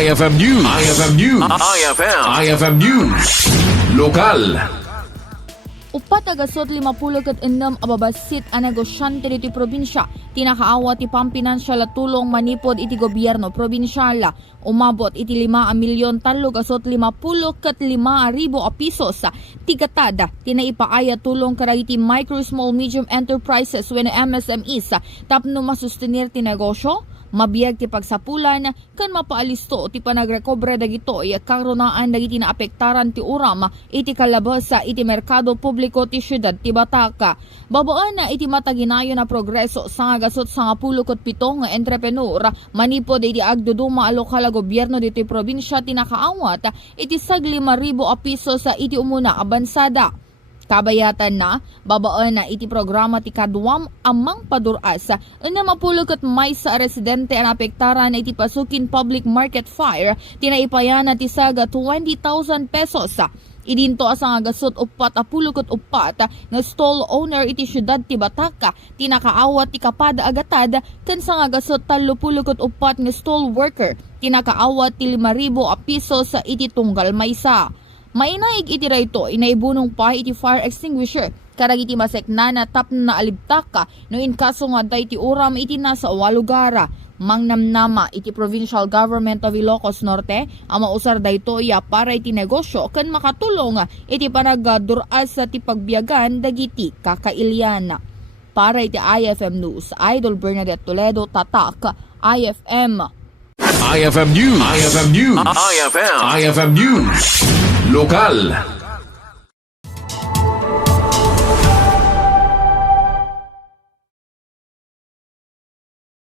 IFM News. IFM News. IFM News. Lokal. Upat agasot 56 ababasit ang negosyante dito probinsya. Tinakaawa ti pampinansyal at tulong manipod iti gobyerno probinsyala. Umabot iti 5,355,000 a pisos sa tigatada. Tinaipaaya tulong karay iti micro, small, medium enterprises when MSMEs tapno masustenir ti negosyo. Mabiyag ti pagsapulan kan mapaalisto ti panagrekobre dagito kang runaan dagiti naapektaran ti uram iti kalabasa iti merkado publiko ti syudad ti Bataca. Babaan na iti mataginayo na progreso sa agasot sa 17 nga entrepreneur manipod iti agduduma a lokal a gobyerno dito probinsya tinakaawat iti sag 5,000 a piso sa iti umuna a bansada. Kabayatan na, babaan na iti programa ti kadwam amang paduras na mapulog may sa residente ang apektaran iti pasukin public market fire tinaipayan na ti saga 20,000 pesos. Idinto asang agasot 44 nga stall owner iti syudad ti Bataca tinakaawat ti kapada agatad ken sang agasot 34 nga stall worker tinakaawat ti 5,000 a piso sa iti tunggal maysa. Mainaig iti rayto inaibunong pa iti fire extinguisher karag iti masekna na tap na alibtaka no in kaso nga day ti uram iti nasa walugara. Mangnamnama iti provincial government of Ilocos Norte ang mausar dayto iya para iti negosyo ken makatulong iti panagduras sa ti pagbiyagan dagiti kakailyana. Para iti IFM News, Idol Bernadette Toledo, Tatak, IFM. IFM News. IFM News. IFM News. Lokal.